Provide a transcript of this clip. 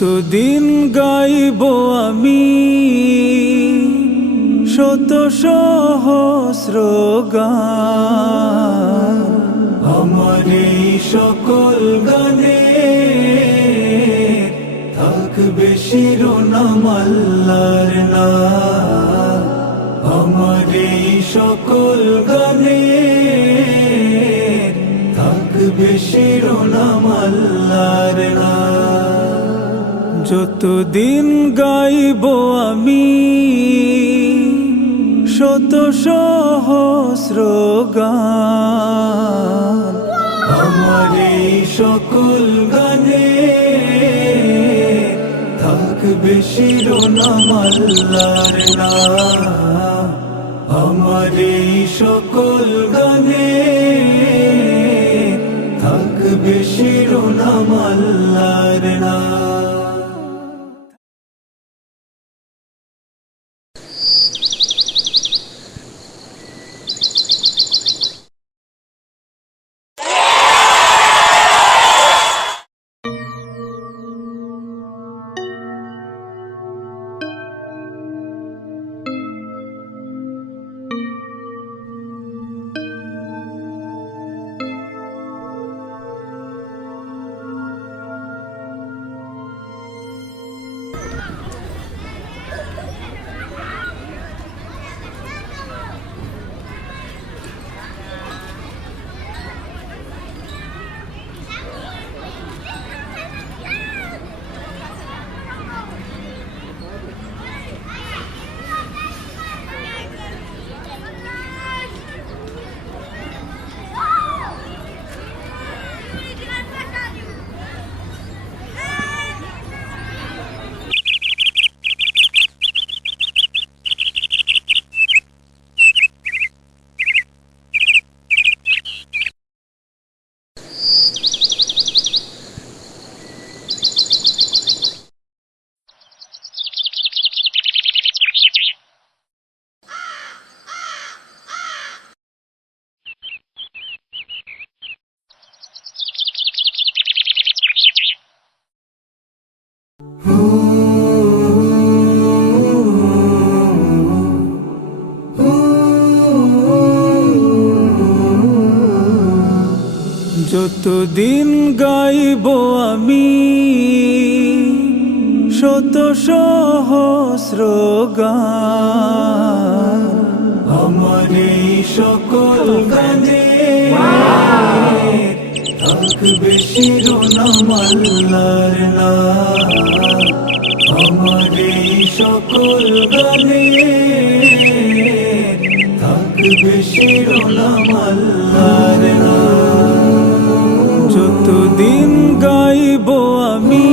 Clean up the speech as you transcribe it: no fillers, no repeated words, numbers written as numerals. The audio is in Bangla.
যতদিন গাইব আমি শত সহস্র গান, আমার এই সকল গানে থাকবে শিরোনাম আল্লাহর নাম। আমার এই সকল গানে থাকবে শিরোনাম আল্লাহর নাম। যতদিন গাইব আমি শত সহস্র গান, আমার এই সকল গানে থাকবে শিরোনাম আল্লাহর নাম। আমার এই সকল গানে থাকবে শিরোনাম আল্লাহর নাম। যতদিন গাইব আমি শত সহস্র গান, আমার এই সকল গানে থাকবে শিরোনাম আল্লাহর নাম। আমার এই সকল গানে থাকবে শিরোনাম আল্লাহর নাম। যতদিন গাইব আমি